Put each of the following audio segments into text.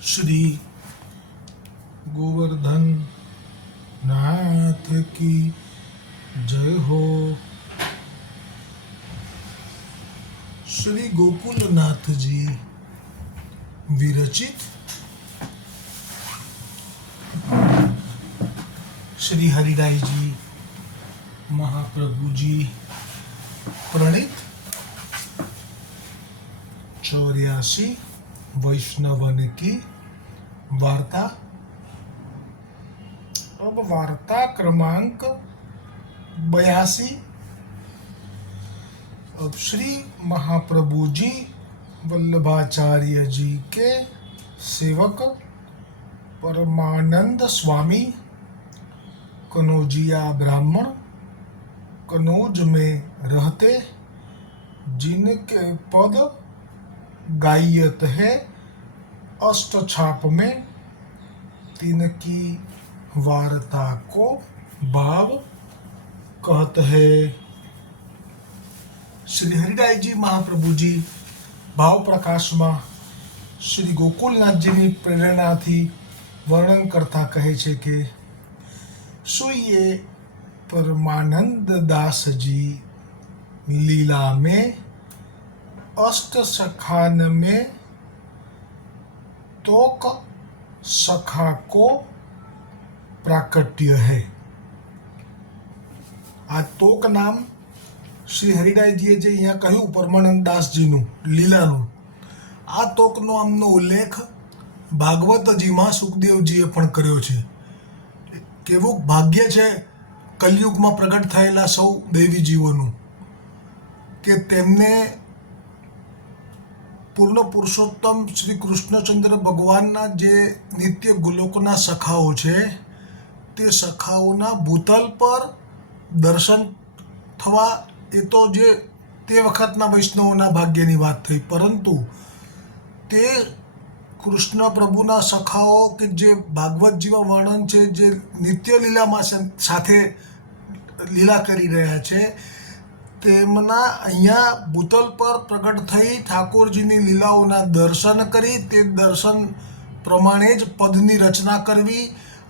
श्री गोवर्धन नाथ की जय हो। श्री गोकुलनाथ जी विरचित श्री हरिराय जी महाप्रभु जी प्रणीत 84 वैष्णवन की वार्ता। अब वार्ता क्रमांक 82। अब श्री महाप्रभु जी वल्लभाचार्य जी के सेवक परमानंद स्वामी कनौजिया ब्राह्मण कनौज में रहते, जिनके पद गायत है अष्टछाप में, तिनकी वार्ता को भाव कहते हैं। श्री हरिराय जी महाप्रभु जी भाव प्रकाश में श्री गोकुलनाथ जी की प्रेरणा थी वर्णन करता कहे छे के सुये परमानंद दास जी लीला में अष्ट सखान में तोक सखा को प्राकट्य है। आ तोक नाम श्री हरिरायजीए जे अहींया कह्युं परमानंद दासजीनुं लीलानुं, आ तोकनो आमनो उल्लेख भागवतजीमां सुखदेवजीए पण कर्यो छे। केवुं भाग्य छे कलयुगमां प्रगट थयेला सौ देवी जीवोनुं के तेमने पूर्ण पुरुषोत्तम श्री कृष्णचंद्र भगवानना जे नित्य गोलोकना सखाओ छे ते सखाओना भूतल पर दर्शन थवा ए तो जे ते वखतना वैष्णवोना भाग्यनी वात थई, परंतु ते कृष्ण प्रभुना सखाओ के जे भागवत जीवा वर्णन छे जे नित्य लीलामां साथे लीला करी रह्या छे तेमना अहींया भूतल पर प्रगट थई ठाकुरजीनी लीलाओना दर्शन करी ते दर्शन प्रमाणे ज पदनी रचना करवी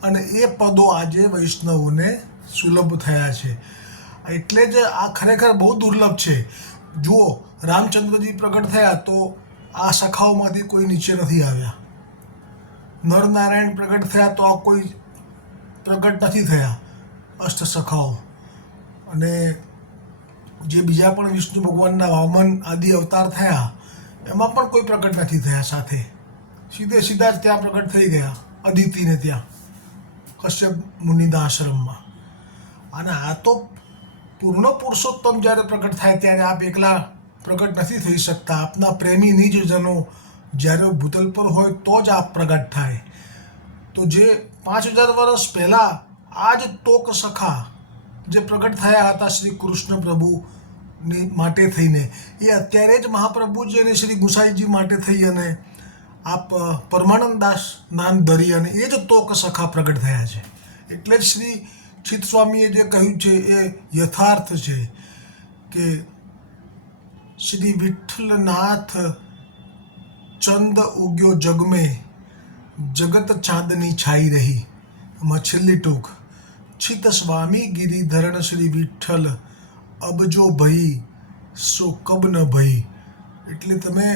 अने ए पदो आजे वैष्णवोने सुलभ थया छे। एटले ज आ खरेखर बहु दुर्लभ छे। जुओ रामचंद्रजी प्रगट थया तो आ सखाओमांथी कोई नीचे नथी आव्या, नरनारायण प्रगट थया तो आ कोई प्रगट नथी थया अष्ट सखाओ, अने जे बीजा पण विष्णु भगवानना वामन आदि अवतार थया एमां पण कोई प्रगट नथी थया साथे, सीधे सीधा ज त्यां प्रगट थई गया अदितिने त्यां कश्यप मुनिना आश्रममां। अने आ तो पूर्ण पुरुषोत्तम જ્યારે પ્રગટ થાય ત્યારે આપ એકલા પ્રગટ નથી થઈ શકતા, આપના પ્રેમી નિજજનો જ્યારે ભૂતલ પર હોય તો જ આપ પ્રગટ થાય। તો જે 5000 વર્ષ પહેલાં આ જ તોક સખા જે પ્રગટ થયા હતા શ્રી કૃષ્ણ પ્રભુની માટે થઈને, એ અત્યારે જ મહાપ્રભુજી અને શ્રી ગુસાઈજી માટે થઈ અને આપ પરમાનંદ દાસ નામ ધરી અને એ જ તોક સખા પ્રગટ થયા છે। એટલે જ શ્રી ચિત્ત સ્વામીએ જે કહ્યું છે એ યથાર્થ છે કે શ્રી વિઠ્ઠલનાથ ચંદ ઉગ્યો જગ મેં, જગત ચાંદની છાઈ રહી। એમાં છેલ્લી ટૂંક ચિત્ત સ્વામી ગિરિધરણ શ્રી વિઠ્ઠલ અબજો ભઈ સો કબ ન ભઈ। એટલે તમે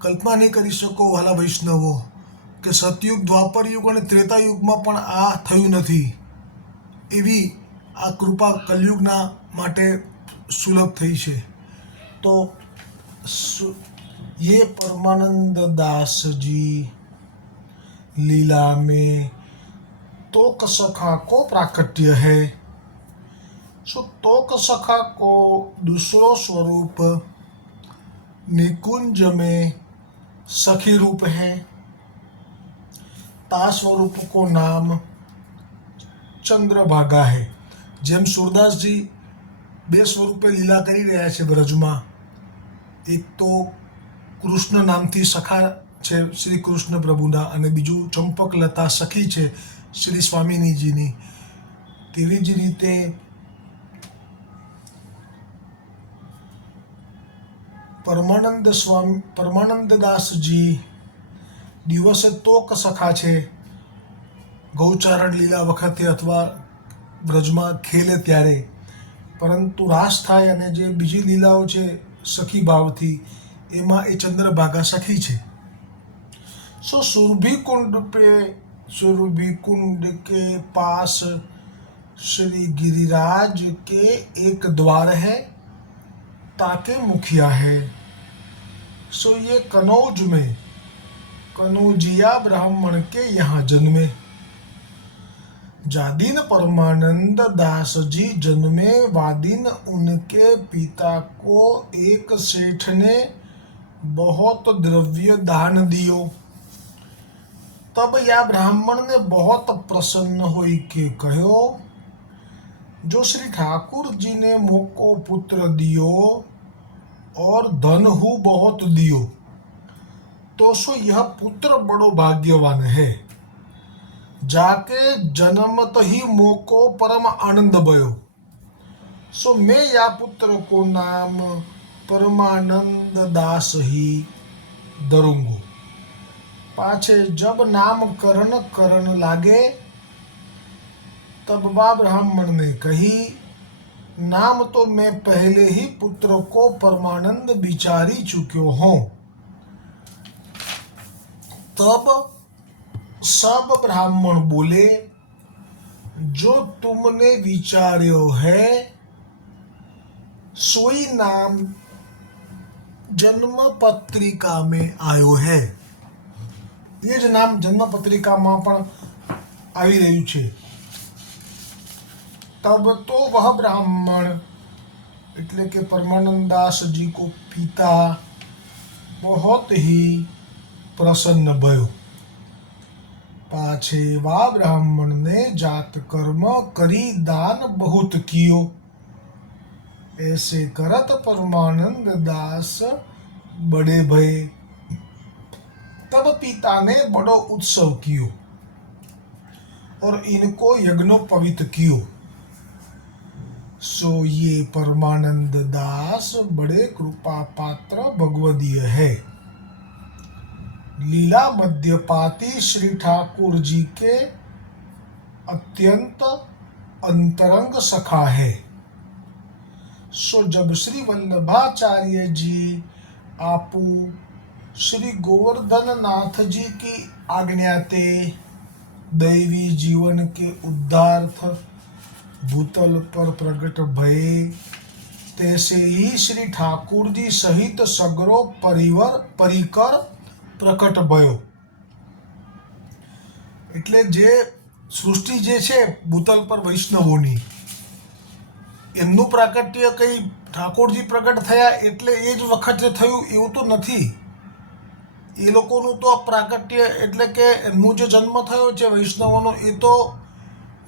કલ્પના નહીં કરી શકો વાલા વૈષ્ણવો કે સતયુગ દ્વાપરયુગ અને ત્રેતાયુગમાં પણ આ થયું નથી, એવી આ કૃપા કલયુગના માટે સુલભ થઈ છે। તો ये परमानंद दास जी लीला में तोक सखा को प्राकट्य है। सो तोक सखा को दूसरो स्वरूप निकुंज में सखी रूप है। ता स्वरूप को नाम चंद्रभागा है। जेम सूरदास जी बे स्वरूपे लीला करी रह्या छे ब्रजमां, एक तो कृष्ण नामथी सखा छे श्री कृष्ण प्रभुना અને બીજું ચંપકલતા સખી છે શ્રી સ્વામિનીજીની। તેવી જ રીતે परमानंद दास जी દિવસે તોક સખા છે, ગૌચારણ લીલા વખતે અથવા વ્રજમાં ખેલે ત્યારે, પરંતુ રાસ થાય અને જે બીજી લીલાઓ છે સખી ભાવથી, એમાં એ ચંદ્રભાગા સખી છે. सो सुरभि कुंड के पास श्री गिरिराज के एक द्वार है, ताके मुखिया है. सो ये कनौज में कनौजिया ब्राह्मण के यहाँ जन्मे. जादीन परमानंद दास जी जन्मे. वादीन उनके पिता को एक सेठ ने बहुत द्रव्य दान दियो. तब या ब्राह्मण ने बहुत प्रसन्न होई के कहो, जो श्री ठाकुर जी ने मोको पुत्र दियो और धन हु बहुत दियो, तो सो यह पुत्र बड़ो भाग्यवान है. जाके जन्मत ही मोको परम आनंद भयो. सो मैं या पुत्र को नाम परमानंद दास ही धरूंगो. पाछे जब नामकरण करण लागे, तब वह ब्राह्मण ने कही, नाम तो मैं पहले ही पुत्र को परमानंद विचारी चुक्यो हूं. तब सब ब्राह्मण बोले, जो तुमने विचार्यो है सोई नाम जन्म पत्रिका में आयो है. ये ज नाम जन्म पत्रिकाમાં પણ આવી રહ્યું છે. तब तो वह ब्राह्मण એટલે કે પરમાનંદાસ जी को पिता बहुत ही प्रसन्न भयो. पाछे वा ब्राह्मण ने जात कर्म करी दान बहुत कियो. ऐसे करत परमानंद दास बड़े भये. तब पिता ने बड़ो उत्सव कियो और इनको यज्ञोपवीत कियो. सो ये परमानंद दास बड़े कृपा पात्र भगवदीय है. लीला मध्यपाती श्री ठाकुर जी के अत्यंत अंतरंग सखा है. सो जब श्री वल्लभाचार्य जी आपू श्री गोवर्धन नाथ जी की आज्ञा ते दैवी जीवन के उद्धार्थ भूतल पर प्रकट भये, तैसे ही श्री ठाकुर जी सहित सगरो परिकर प्रकट भयो. એટલે જે સૃષ્ટિ જે છે ભૂતલ પર વૈષ્ણવોની, એમનું પ્રાકટ્ય કઈ ઠાકોરજી પ્રગટ થયા એટલે એ જ વખતે થયું એવું તો નથી. એ લોકોનું તો પ્રાકટ્ય એટલે કે એમનું જે જન્મ થયો છે વૈષ્ણવોનો, એ તો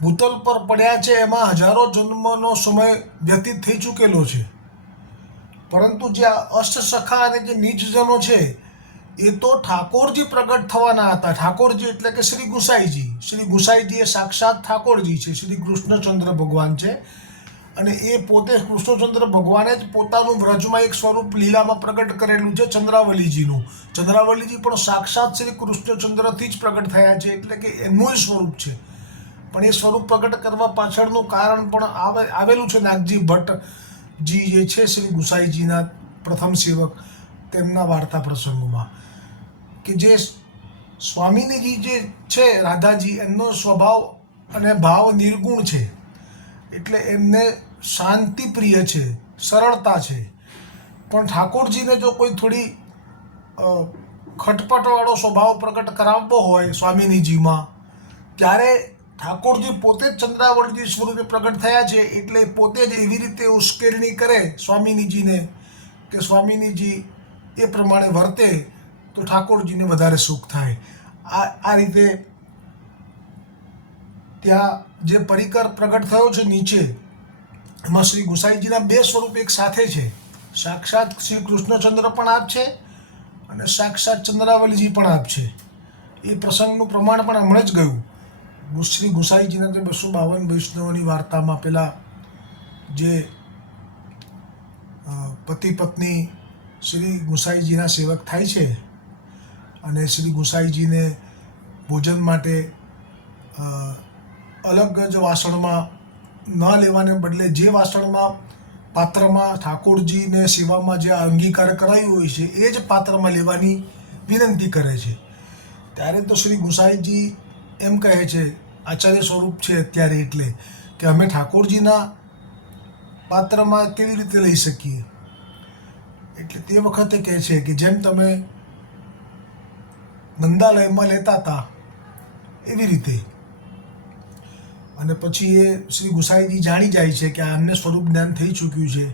ભૂતલ પર પડ્યા છે, એમાં હજારો જન્મનો સમય વ્યતીત થઈ ચૂકેલો છે. પરંતુ જે અષ્ટસખા અને જે નીચજનો છે એ તો ઠાકોરજી પ્રગટ થવાના હતા. ઠાકોરજી એટલે કે શ્રી ગુસાઈજી. શ્રી ગુસાઈજી એ સાક્ષાત ઠાકોરજી છે, શ્રી કૃષ્ણચંદ્ર ભગવાન છે. અને એ પોતે કૃષ્ણચંદ્ર ભગવાને જ પોતાનું વ્રજમાં એક સ્વરૂપ લીલામાં પ્રગટ કરેલું છે, ચંદ્રાવલીજીનું. ચંદ્રાવલીજી પણ સાક્ષાત શ્રી કૃષ્ણચંદ્રથી જ પ્રગટ થયા છે, એટલે કે એમનું જ સ્વરૂપ છે. પણ એ સ્વરૂપ પ્રગટ કરવા પાછળનું કારણ પણ આવેલું છે. નાગજી ભટ્ટજી જે છે શ્રી ગુસાઈજીના પ્રથમ સેવક, તેમના વાર્તા પ્રસંગોમાં કે જે સ્વામિનીજી જે છે રાધાજી, એમનો સ્વભાવ અને ભાવ નિર્ગુણ છે. એટલે એમને શાંતિ પ્રિય છે, સરળતા છે. પણ ઠાકોરજીને જો કોઈ થોડી ખટપટવાળો સ્વભાવ પ્રગટ કરાવવો હોય સ્વામિનીજીમાં, ત્યારે ઠાકોરજી પોતે જ ચંદ્રાવલીજી સ્વરૂપે પ્રગટ થયા છે. એટલે પોતે જ એવી રીતે ઉશ્કેરણી કરે સ્વામિનીજીને કે સ્વામિનીજી એ પ્રમાણે વર્તે તો ઠાકોરજીને વધારે સુખ થાય. આ રીતે ત્યાં જે પરિકર પ્રગટ થયો છે નીચે, એમાં શ્રી ગુસાઈજીના બે સ્વરૂપ એક સાથે છે. સાક્ષાત શ્રી કૃષ્ણચંદ્ર પણ આપ છે અને સાક્ષાત ચંદ્રાવલીજી પણ આપ છે. એ પ્રસંગનું પ્રમાણ પણ હમણાં જ ગયું. શ્રી ગુસાઈજીના તે 252 વૈષ્ણવોની વાર્તામાં પેલા જે પતિ પત્ની શ્રી ગુસાઈજીના સેવક થાય છે અને શ્રી ગુસાઈજીને ભોજન માટે અલગ જ વાસણમાં ન લેવાને બદલે જે વાસણમાં પાત્રમાં ઠાકોરજીને સેવામાં જે અંગીકાર કરાયું હોય છે એ જ પાત્રમાં લેવાની વિનંતી કરે છે. ત્યારે તો શ્રી ગુસાઈજી એમ કહે છે, આચાર્ય સ્વરૂપ છે અત્યારે, એટલે કે અમે ઠાકોરજીના પાત્રમાં કેવી રીતે લઈ શકીએ. એટલે તે વખતે કહે છે કે જેમ તમે નંદાલયમાં લેતા હતા એવી રીતે. અને પછી એ શ્રી ગુસાઈજી જાણી જાય છે કે આમને સ્વરૂપ જ્ઞાન થઈ ચૂક્યું છે,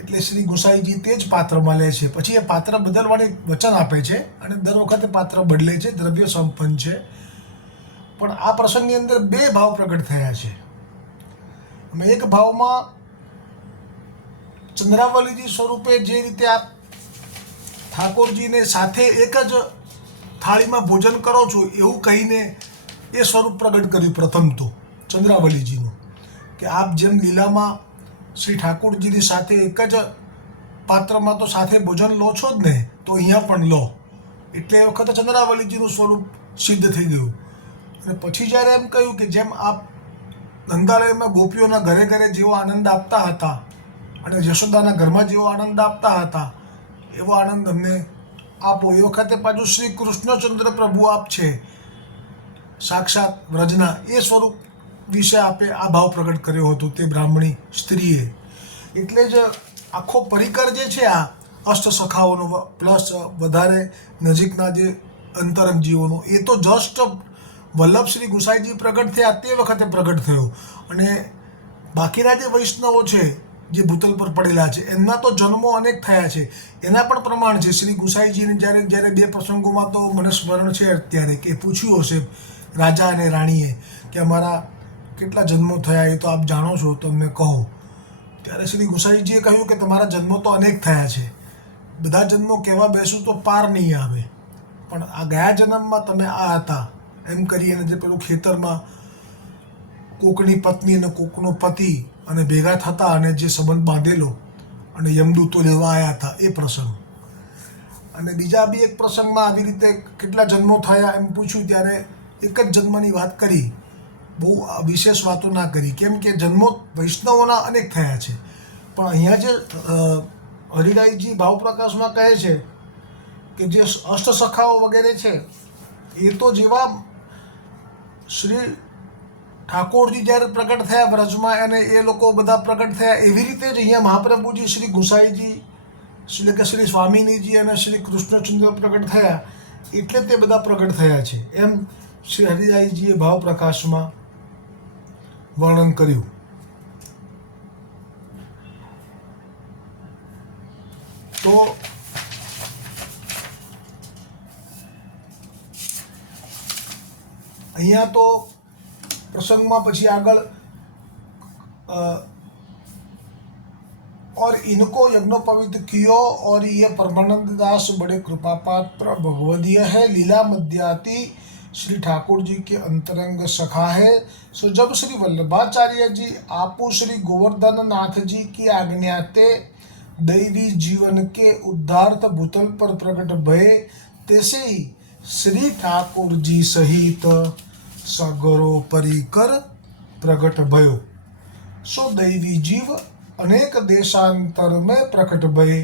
એટલે શ્રી ગુસાઈજી તે જ પાત્રમાં લે છે. પછી એ પાત્ર બદલવાની વચન આપે છે અને દર વખતે પાત્ર બદલે છે, દ્રવ્ય સંપન્ન છે. પણ આ પ્રસંગની અંદર બે ભાવ પ્રગટ થયા છે. એક ભાવમાં ચંદ્રાવલીજી સ્વરૂપે જે રીતે આપ ઠાકોરજીને સાથે એક જ થાળીમાં ભોજન કરો છો એવું કહીને એ સ્વરૂપ પ્રગટ કર્યું પ્રથમ તો ચંદ્રાવલીજીનું, કે આપ જેમ લીલામાં શ્રી ઠાકોરજીની સાથે એક જ પાત્રમાં તો સાથે ભોજન લો છો જ ને, તો અહીંયા પણ લો. એટલે એ વખતે ચંદ્રાવલીજીનું સ્વરૂપ સિદ્ધ થઈ ગયું. અને પછી જ્યારે એમ કહ્યું કે જેમ આપ નંદાલયમાં ગોપીઓના ઘરે ઘરે જેવો આનંદ આપતા હતા અને યશોદાના ઘરમાં જેવો આનંદ આપતા હતા એવો આનંદ અમને આપો. એ વખતે પાછું શ્રી કૃષ્ણચંદ્ર પ્રભુ આપ છે સાક્ષાત વ્રજના, એ સ્વરૂપ વિશે આપે આ ભાવ પ્રગટ કર્યો હતો તે બ્રાહ્મણી સ્ત્રીએ. એટલે જ આખો પરિકર જે છે આ અષ્ટસખાઓનો પ્લસ વધારે નજીકના જે અંતરંગ જીવોનો, એ તો જસ્ટ વલ્લભ શ્રી ગુસાઈજી પ્રગટ થયા તે વખતે પ્રગટ થયો. અને બાકીના જે વૈષ્ણવો છે જે ભૂતલ પર પડેલા છે એમના તો જન્મો અનેક થયા છે, એના પણ પ્રમાણ છે. શ્રી ગુસાઈજીને જ્યારે બે પ્રસંગોમાં તો મને સ્મરણ છે અત્યારે કે પૂછ્યું હશે રાજા અને રાણીએ કે અમારા કેટલા જન્મો થયા એ તો આપ જાણો છો તો અમને કહો. ત્યારે શ્રી ગુસાઈજીએ કહ્યું કે તમારા જન્મો તો અનેક થયા છે, બધા જન્મો કહેવા બેસું તો પાર નહીં આવે, પણ આ ગયા જન્મમાં તમે આ હતા એમ કરી અને જે પેલું ખેતરમાં કોકની પત્ની અને કોકનો પતિ અને ભેગા થતા અને જે સંબંધ બાંધેલો અને યમદૂતો લેવા આવ્યા હતા એ પ્રસંગ. અને બીજા બી એક પ્રસંગમાં આવી રીતે કેટલા જન્મો થયા એમ પૂછ્યું ત્યારે એક જ જન્મની વાત કરી, બહુ વિશેષ વાતો ના કરી, કેમ કે જન્મો વૈષ્ણવોના અનેક થયા છે. પણ અહીંયા જે હરિરાયજી ભાવપ્રકાશમાં કહે છે કે જે અષ્ટસખાઓ વગેરે છે એ તો જેવા શ્રી ઠાકોરજી જ્યારે પ્રગટ થયા વ્રજમાં અને એ લોકો બધા પ્રગટ થયા એવી રીતે જ અહીંયા મહાપ્રભુજી શ્રી ગુસાઈજી એટલે કે શ્રી સ્વામિનીજી અને શ્રી કૃષ્ણચંદ્ર પ્રગટ થયા એટલે તે બધા પ્રગટ થયા છે એમ શ્રી હરિરાયજીએ ભાવ પ્રકાશમાં વર્ણન કર્યું. તો અહીંયા તો प्रसंग में पछी आगळ और इनको यज्ञोपवीत कियो और ये परमानंद दास बड़े कृपा पात्र भगवदीय है, लीला मध्याति श्री ठाकुर जी के अंतरंग सखा है। सो जब श्री वल्लभाचार्य जी आपू श्री गोवर्धन नाथ जी की आज्ञाते दैवी जीवन के उद्धार्थ भूतल पर प्रकट भये, तैसे ही श्री ठाकुर जी सहित सगरो परिकर प्रकट भयो। सो दैवी जीव अनेक देशांतर में प्रकट भये।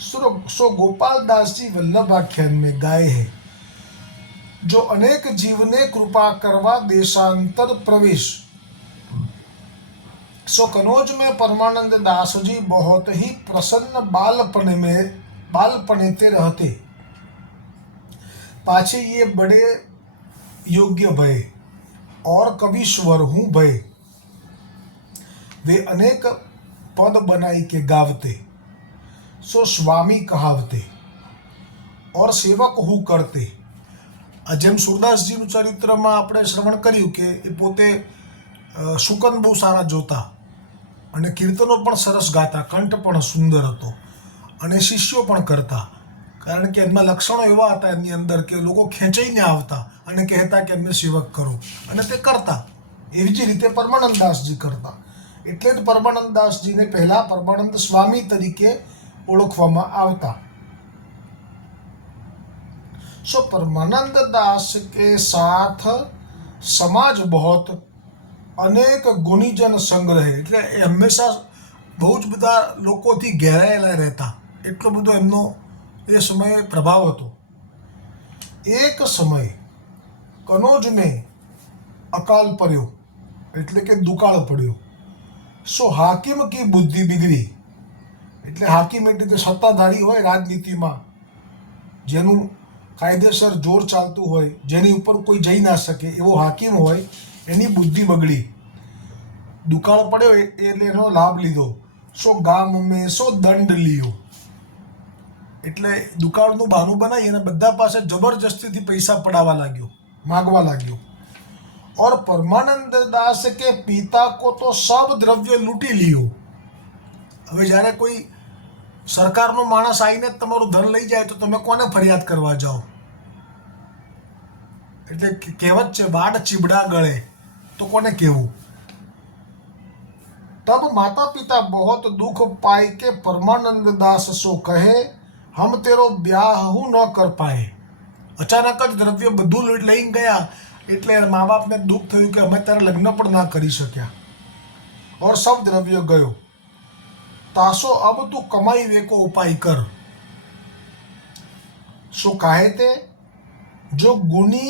सो गोपाल दास जी वल्लभाख्यान में गाए है, जो अनेक जीव ने कृपा करवा देशांतर प्रवेश। सो कनौज में परमानंद दास जी बहुत ही प्रसन्न बालपने ते रहते, पाछे ये बड़े योग्य भय और कविश्वर हूँ भय। वे अनेक पद बनाई के गावते, सो स्वामी कहावते और सेवक हूँ करते। जेम सूरदासजीનું ચરિત્રમાં આપણે શ્રવણ કર્યું કે એ પોતે શુકન બહુ સારા જોતા અને કીર્તનો પણ સરસ ગાતા, કંઠ પણ સુંદર હતો અને શિષ્યો પણ કરતા, કારણ કે એમના લક્ષણો એવા હતા એમની અંદર કે લોકો ખેંચાઈને આવતા અને કહેતા કે એમને સેવક કરો અને તે કરતા. એવી જ રીતે પરમાનંદદાસજી કરતા, એટલે જ પરમાનંદદાસજીને પહેલા પરમાનંદ સ્વામી તરીકે ઓળખવામાં આવતા. सो परमानंद दास के साथ समाज बहुत અનેક ગુણીજન સંગ્રહ, એટલે એ હંમેશા બહુ જ બધા લોકોથી ઘેરાયેલા રહેતા, એટલો બધો એમનો એ સમયે પ્રભાવ હતો. એક સમય કનોજને અકાલ પડ્યો, એટલે કે દુકાળ પડ્યો. સો હાકિમ કી બુદ્ધિ બિગડી, એટલે હાકિમ એટલે કે સત્તાધારી હોય રાજનીતિમાં, જેનું કાયદેસર જોર ચાલતું હોય, જેની ઉપર કોઈ જઈ ના શકે એવો હાકિમ હોય, એની બુદ્ધિ બગડી. દુકાળ પડ્યો એટલે એનો લાભ લીધો. સો ગામ મેં સો દંડ લ્યો, એટલે દુકાળનું બહાનું બનાવી અને બધા પાસે જબરજસ્તીથી પૈસા પડાવવા લાગ્યો, માગવા લાગ્યો. और परमानंद दास के पिता को तो सब द्रव्य लूटी लियो. હવે જ્યારે કોઈ સરકારનો માણસ આવીને તમારું ધન લઈ જાય તો તમે કોને ફરિયાદ કરવા જાઓ? એટલે કહેવત છે, વાડ ચીબડા ગળે, તો કોને કહેવું? तब माता पिता बहुत दुख पाए के परमानंद दास सो कहे हम तेरो ब्याह હું ન કર પાए. અચાનક જ દ્રવ્ય બધું લઈને ગયા એટલે મા બાપને દુઃખ થયું કે અમે તારા લગ્ન પણ ના કરી શક્યા. ઓર સબ દ્રવ્ય ગયો. તાસો અબ તું કમાઈ વેકો ઉપાય કર. सो काहे ते जो गुनी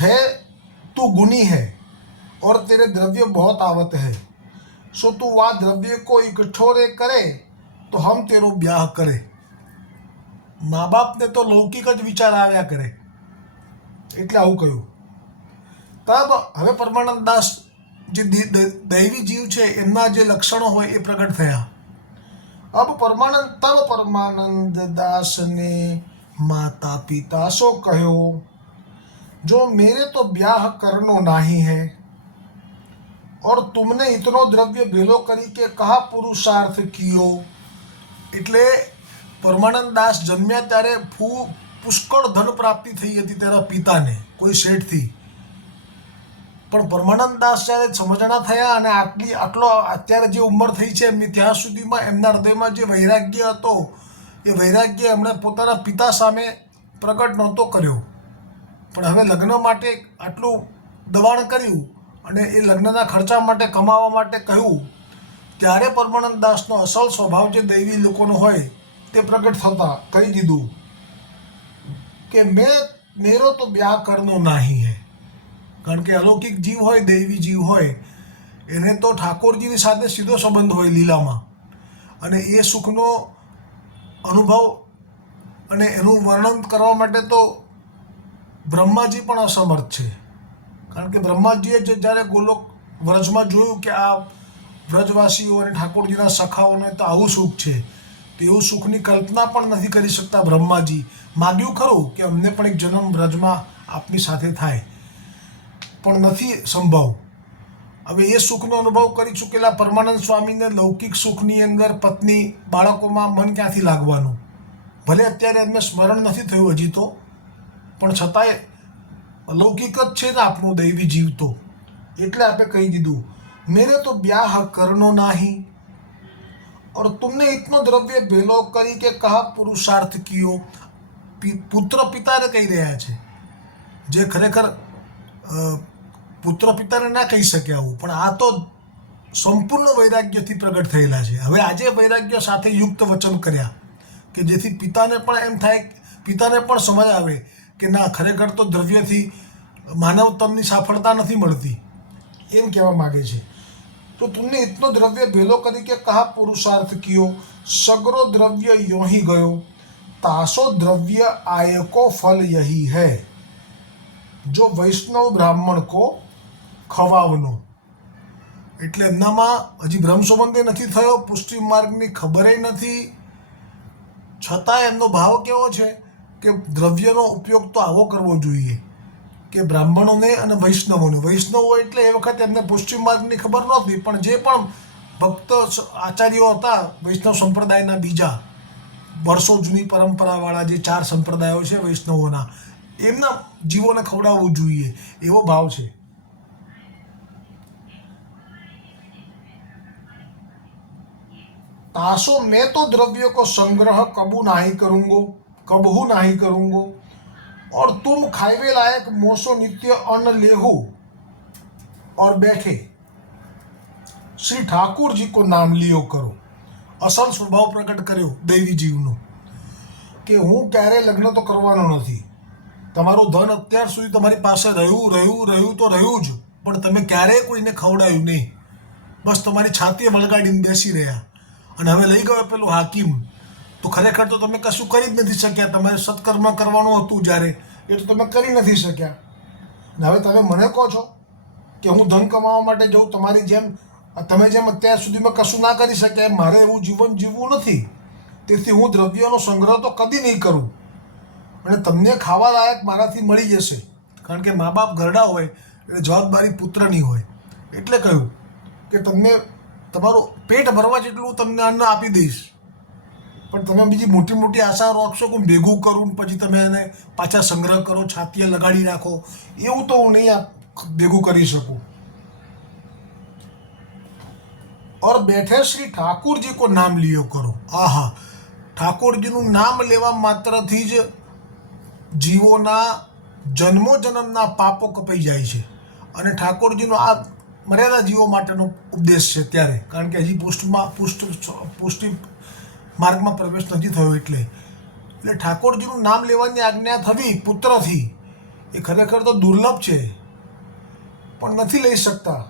है तू गुनी है और तेरे द्रव्य बहुत आवत है, सो तू वह द्रव्य को इकट्ठोरे करे तो हम तेरो ब्याह करे. મા બાપને તો લૌકિક જ વિચાર આવ્યા કરે એટલે આવું કહ્યું. તબ હવે પરમાનંદ દાસ જે દૈવી જીવ છે એમના જે લક્ષણો હોય એ પ્રગટ થયા. અબ પરમાનંદ દાસ ને માતા પિતા સો કહ્યો जो मेरे तो ब्याह करनो नहीं है और तुमने इतनो द्रव्य भेलो करी के कहा पुरुषार्थ कियो. એટલે પરમાનંદ દાસ જન્મ્યા ત્યારે પુષ્કળ ધન પ્રાપ્તિ થઈ હતી તેના પિતાને કોઈ શેઠથી. પણ પરમાનંદ દાસ જ્યારે સમજણા થયા અને આટલો અત્યારે જે ઉંમર થઈ છે એમની, ત્યાં સુધીમાં એમના હૃદયમાં જે વૈરાગ્ય હતો એ વૈરાગ્ય એમણે પોતાના પિતા સામે પ્રગટ નહોતો કર્યો. પણ હવે લગ્ન માટે આટલું દબાણ કર્યું અને એ લગ્નના ખર્ચા માટે કમાવા માટે કહ્યું, ત્યારે પરમાનંદ દાસનો અસલ સ્વભાવ જે દૈવી લોકોનો હોય તે પ્રગટ થતા કહી દીધું કે મેરો તો બ્યાહ કરનો નહીં હે. કારણ કે અલૌકિક જીવ હોય, દૈવી જીવ હોય, એને તો ઠાકોરજીની સાથે સીધો સંબંધ હોય લીલામાં, અને એ સુખનો અનુભવ અને એનું વર્ણન કરવા માટે તો બ્રહ્માજી પણ અસમર્થ છે. કારણ કે બ્રહ્માજીએ જ્યારે ગોલોક વ્રજમાં જોયું કે આ વ્રજવાસીઓ અને ઠાકોરજીના સખાઓને તો આવું સુખ છે, તો એવું સુખની કલ્પના પણ નથી કરી શકતા બ્રહ્માજી. માગ્યું ખરું કે અમને પણ એક જન્મ વ્રજમાં આપની સાથે થાય, પણ નથી સંભવ. હવે એ સુખનો અનુભવ કરી ચૂકેલા પરમાનંદ સ્વામીને લૌકિક સુખની અંદર પત્ની બાળકોમાં મન ક્યાંથી લાગવાનું? ભલે અત્યારે એમને સ્મરણ નથી થયું હજી તો, પણ છતાંય અલૌકિક જ છે ને આપણું દૈવી જીવ તો. એટલે આપણે કહી દીધું મેરે તો બ્યાહ કરનો નહીં और तुमने इतनो द्रव्य भेलो करी के कहा पुरुषार्थ कियो. પુત્ર પિતાને કહી રહ્યા છે, જે ખરેખર પુત્ર પિતાને ના કહી શકે આવું, પણ આ તો સંપૂર્ણ વૈરાગ્યથી પ્રગટ થયેલા છે. હવે આજે વૈરાગ્ય સાથે યુક્ત વચન કર્યા કે જેથી પિતાને પણ એમ થાય, પિતાને પણ સમજ આવે કે ના, ખરેખર તો દ્રવ્યથી માનવતમની સફળતા નથી મળતી, એમ કહેવા માગે છે. तो तुमने इतनो द्रव्य भेलो करी के कहा पुरुषार्थ कियो. सगरो द्रव्य यो ही गयो. तासो द्रव्य आय को फल यही है जो वैष्णव બ્રાહ્મણ કો ખવાવનો. એટલે એમનામાં હજી બ્રહ્મ સંબંધે નથી થયો, પુષ્ટિ માર્ગની ખબરે નથી, છતાં એમનો ભાવ કેવો છે કે દ્રવ્યનો ઉપયોગ તો આવો કરવો જોઈએ કે બ્રાહ્મણોને અને વૈષ્ણવોને. વૈષ્ણવો એટલે એ વખતે એમને પશ્ચિમ માર્ગની ખબર નહોતી, પણ જે પણ ભક્ત આચાર્યો હતા વૈષ્ણવ સંપ્રદાયના, બીજા વર્ષો જૂની પરંપરાવાળા જે 4 સંપ્રદાયો છે વૈષ્ણવોના, એમના જીવોને ખવડાવવું જોઈએ એવો ભાવ છે. तासो मैं तो द्रव्य को संग्रह कबू नहीं करूंगो. और तुम खाइवे लायक मोसो नित्य अन्न लेहू और बैठे श्री ठाकुर जी को नाम लियो करो. અસલ સ્વભાવ પ્રગટ કર્યો દૈવી જીવનો કે હું ક્યારે લગ્ન તો કરવાનો નથી. તમારું ધન અત્યાર સુધી તમારી પાસે રહ્યું તો રહ્યું જ, પણ તમે ક્યારેય કોઈને ખવડાવ્યું નહીં. બસ તમારી છાતીએ વળગાડીને બેસી રહ્યા. અને હવે લઈ ગયો પેલું હાકીમ, તો ખરેખર તો તમે કશું કરી જ નથી શક્યા. તમારે સત્કર્મ કરવાનું હતું જ્યારે, એ તો તમે કરી નથી શક્યા. ને હવે તમે મને કહો છો કે હું ધન કમાવા માટે જઉં. તમારી જેમ તમે જેમ અત્યાર સુધીમાં કશું ના કરી શક્યા, મારે એવું જીવન જીવવું નથી. તેથી હું દ્રવ્યોનો સંગ્રહ તો કદી નહીં કરું. અને તમને ખાવા લાયક મારાથી મળી જશે. કારણ કે મા બાપ ઘરડા હોય એટલે જવાબદારી પુત્રની હોય. એટલે કહ્યું કે તમને તમારું પેટ ભરવા જેટલું તમને અન્ન આપી દઈશ. પણ તમે બીજી મોટી મોટી આશા રાખશો કે હું ભેગું કરું, પછી તમે એને પાછા સંગ્રહ કરો, છાતીએ લગાડી રાખો, એવું તો હું નહીં ભેગું કરી શકું. और बैठे श्री ठाकुर जी को नाम लियो करो. आहा, ઠાકોરજીનું નામ લેવા માત્રથી જ જીવોના જન્મો જન્મના પાપો કપાઈ જાય છે. અને ઠાકોરજીનો આ મર્યાદા જીવો માટેનો ઉપદેશ છે ત્યારે, કારણ કે હજી પુષ્ટિ માર્ગમાં પ્રવેશ નથી થયો. એટલે ઠાકોરજીનું નામ લેવાની આજ્ઞા થવી પુત્રથી એ ખરેખર તો દુર્લભ છે, પણ નથી લઈ શકતા.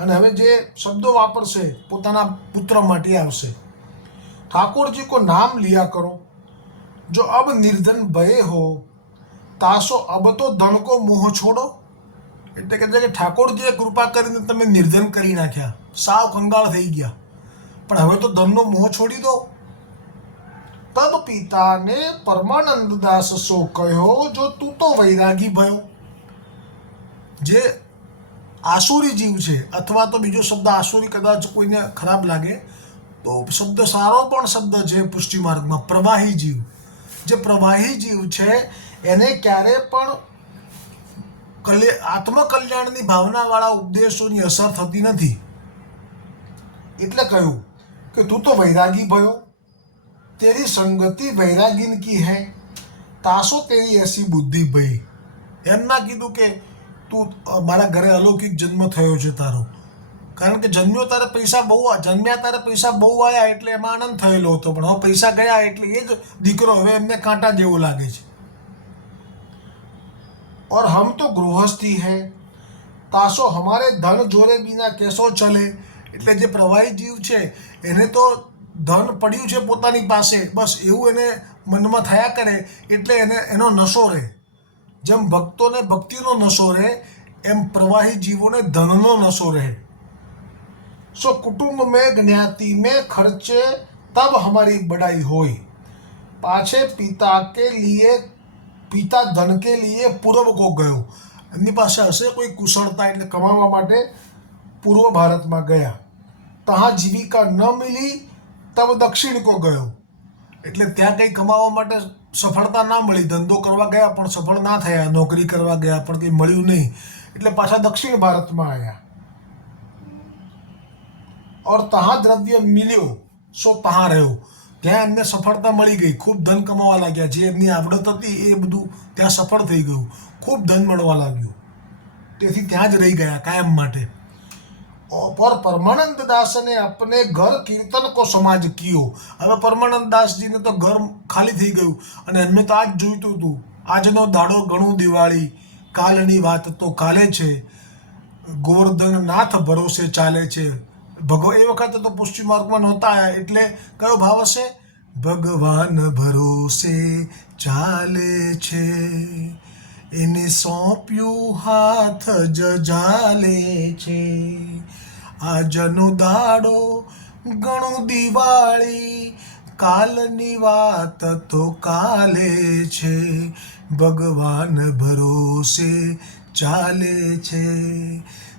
અને હવે જે શબ્દો વાપરશે પોતાના પુત્ર માટે આવશે. ઠાકોર જી કો નામ लिया करो, जो अब निर्धन भये हो तासो अब तो धन को मोह छोड़ो. એટલે કે ઠાકોરજીએ કૃપા કરીને તમે નિર્ધન કરી નાખ્યા, સાવ કંગાળ થઈ ગયા, પણ હવે તો ધનનો મોહ છોડી દો. તદ પિતાને પરમાનંદ દાસ સો કહ્યો, જો તું તો વૈરાગી ભયો. જે આસુરી જીવ છે, અથવા તો બીજો શબ્દ આસુરી કદાચ કોઈને ખરાબ લાગે તો શબ્દ સારો પણ શબ્દ છે પુષ્ટિ માર્ગમાં, પ્રવાહી જીવ. જે પ્રવાહી જીવ છે એને ક્યારે પણ આત્મકલ્યાણની ભાવનાવાળા ઉપદેશોની અસર થતી નથી. એટલે કહ્યું કે તું તો વૈરાગી ભયો, તેરી સંગતિ વૈરાગીન કી હૈ, તાસો તેરી એસી બુદ્ધિ ભઈ. એમ ના કીધું કે તું મારા ઘરે અલૌકિક જન્મ થયો છે તારો, કારણ કે જન્મ્યા તારે પૈસા બહુ આવ્યા એટલે એમાં આનંદ થયેલો હતો, પણ હવે પૈસા ગયા એટલે એ જ દીકરો હવે એમને કાંટા જેવો લાગે છે. और हम तो गृहस्थी है तासो हमारे धन जोरे बिना कैसो चले. એટલે જે પ્રવાહી જીવ છે એને તો ધન પડ્યું છે પોતાની પાસે, બસ એવું એને મનમાં થયા કરે, એટલે એને એનો નશો રહે. જેમ ભક્તોને ભક્તિનો નશો રહે, એમ પ્રવાહી જીવોને ધનનો નશો રહે. સો કુટુંબ મેં જ્ઞાતિ મેં ખર્ચે તબ हमारी बड़ाई होई, पाछे पिता धन के लिए पूर्व को गयो. એમની પાસે હશે કોઈ કુશળતા એટલે કમાવા માટે પૂર્વ ભારતમાં ગયા. તહાં જીવિકા ન મિલી તબ દક્ષિણ કો ગયો. એટલે ત્યાં કંઈ કમાવા માટે સફળતા ના મળી, ધંધો કરવા ગયા પણ સફળ ના થયા, નોકરી કરવા ગયા પણ કંઈ મળ્યું નહીં, એટલે પાછા દક્ષિણ ભારતમાં આવ્યા. और તહાં દ્રવ્ય મિલ્યો સો તહાં રહ્યો. ત્યાં એમને સફળતા મળી ગઈ, ખૂબ ધન કમાવા લાગ્યા. જે એમની આવડત હતી એ બધું ત્યાં સફળ થઈ ગયું, ખૂબ ધન મળવા લાગ્યું, તેથી ત્યાં જ રહી ગયા કાયમ માટે. और परमानंद दास ने अपने घर कीर्तन को समाज कियो. હવે પરમાનંદ દાસજીને તો ઘર ખાલી થઈ ગયું અને એમને તો આજ જોઈતું હતું. આજનો દાડો ઘણું દિવાળી, કાલની વાત તો કાલે છે, ગોવર્ધન નાથ ભરોસે ચાલે છે. એ વખતે તો પુષ્ટિ માર્ગમાં નહોતા આવ્યા, એટલે કયો ભાવ હશે? ભગવાન ભરોસે ચાલે છે, એને સોંપ્યું હાથ જજાલે છે. આજનો દાડો ઘણું દિવાળી, કાલની વાત તો કાલે છે, ભગવાન ભરોસે ચાલે છે.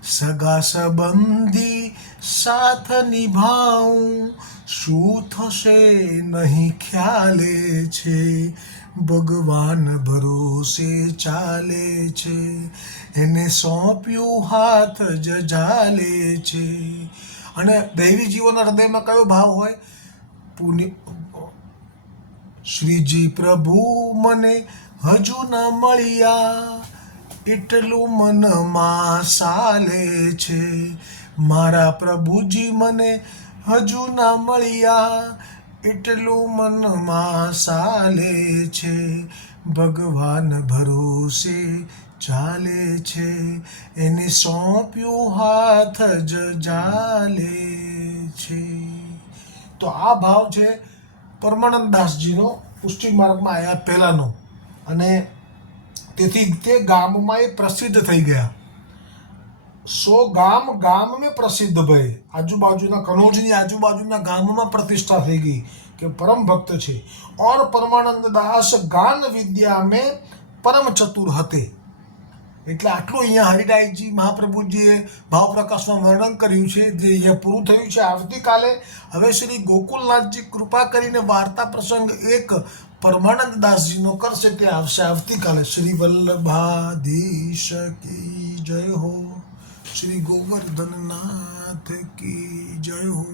સગા સંબંધી સાથ નિભાવું, શું થશે નહીં ખ્યાલે છે, ભગવાન ભરોસે ચાલે છે, એને સોંપ્યું હાથ જજાલે છે. અને દૈવી જીવોના હૃદયમાં કયો ભાવ હોય? પુણ્ય શ્રીજી પ્રભુ મને હજુ ના મળ્યા એટલું મનમાં સાલે છે. મારા પ્રભુજી મને હજુ ના મળ્યા એટલું મનમાં સાલે છે. ભગવાન ભરોસે ચાલે છે, એને સોંપ્યું હાથ જ જાલે છે. તો આ ભાવ છે પરમાનંદ દાસજીનો પુષ્ટિ માર્ગમાં આવ્યા પહેલાનો, અને તેથી તે ગામમાં એ પ્રસિદ્ધ થઈ ગયા. ગામ મેં પ્રસિદ્ધ ભય, આજુબાજુના કનોજની આજુબાજુના ગામમાં પ્રતિષ્ઠા થઈ ગઈ કે પરમ ભક્ત છે. और પરમાનંદ દાસ ગાન વિદ્યા મેં પરમ ચતુર હતે. એટલે આટલું અહીંયા હરિરાયજી મહાપ્રભુજીએ ભાવ પ્રકાશમાં વર્ણન કર્યું છે, જે અહીંયા પૂરું થયું છે. આવતીકાલે હવે શ્રી ગોકુલનાથજી કૃપા કરીને વાર્તા પ્રસંગ એક પરમાનંદ દાસજીનો કરશે, તે આવશે આવતીકાલે. શ્રી વલ્લભાધીશ કી જય હો, શ્રી ગોવર્ધનનાથ કી જય હો.